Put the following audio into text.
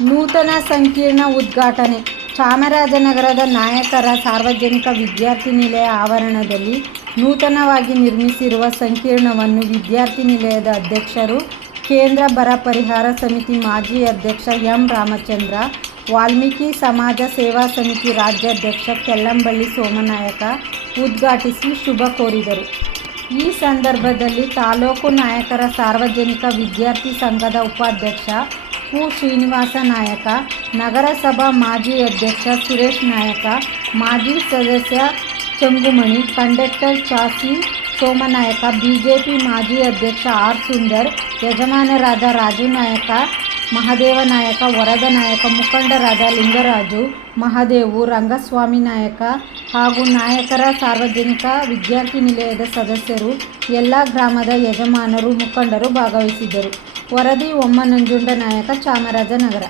ನೂತನ ಸಂಕೀರ್ಣ ಉದ್ಘಾಟನೆ. ಚಾಮರಾಜನಗರದ ನಾಯಕರ ಸಾರ್ವಜನಿಕ ವಿದ್ಯಾರ್ಥಿ ನಿಲಯ ಆವರಣದಲ್ಲಿ ನೂತನವಾಗಿ ನಿರ್ಮಿಸಿರುವ ಸಂಕೀರ್ಣವನ್ನು ವಿದ್ಯಾರ್ಥಿ ನಿಲಯದ ಅಧ್ಯಕ್ಷರು, ಕೇಂದ್ರ ಬರ ಪರಿಹಾರ ಸಮಿತಿ ಮಾಜಿ ಅಧ್ಯಕ್ಷ ಎಂ. ರಾಮಚಂದ್ರ, ವಾಲ್ಮೀಕಿ ಸಮಾಜ ಸೇವಾ ಸಮಿತಿ ರಾಜ್ಯಾಧ್ಯಕ್ಷ ಕೆಲ್ಲಂಬಳ್ಳಿ ಸೋಮನಾಯಕ ಉದ್ಘಾಟಿಸಿ ಶುಭ ಕೋರಿದರು. ಈ ಸಂದರ್ಭದಲ್ಲಿ ತಾಲೂಕು ನಾಯಕರ ಸಾರ್ವಜನಿಕ ವಿದ್ಯಾರ್ಥಿ ಸಂಘದ ಉಪಾಧ್ಯಕ್ಷ ಪು. ಶ್ರೀನಿವಾಸ ನಾಯಕ, ನಗರಸಭಾ ಮಾಜಿ ಅಧ್ಯಕ್ಷ ಸುರೇಶ್ ನಾಯಕ, ಮಾಜಿ ಸದಸ್ಯ ಚಂಗುಮಣಿ, ಕಂಡಕ್ಟರ್ ಚಾಸಿ ಸೋಮನಾಯಕ, ಬಿಜೆಪಿ ಮಾಜಿ ಅಧ್ಯಕ್ಷ ಆರ್. ಸುಂದರ್, ಯಜಮಾನರಾದ ರಾಜು ನಾಯಕ, ಮಹದೇವ ನಾಯಕ, ವರದ ನಾಯಕ, ಮುಖಂಡರಾದ ಲಿಂಗರಾಜು, ಮಹದೇವು, ರಂಗಸ್ವಾಮಿ ನಾಯಕ ಹಾಗೂ ನಾಯಕರ ಸಾರ್ವಜನಿಕ ವಿದ್ಯಾರ್ಥಿ ನಿಲಯದ ಸದಸ್ಯರು, ಎಲ್ಲ ಗ್ರಾಮದ ಯಜಮಾನರು, ಮುಖಂಡರು ಭಾಗವಹಿಸಿದ್ದರು. ವರದಿ ಒಮ್ಮ ನಂಜುಂಡ ನಾಯಕ, ಚಾಮರಾಜನಗರ.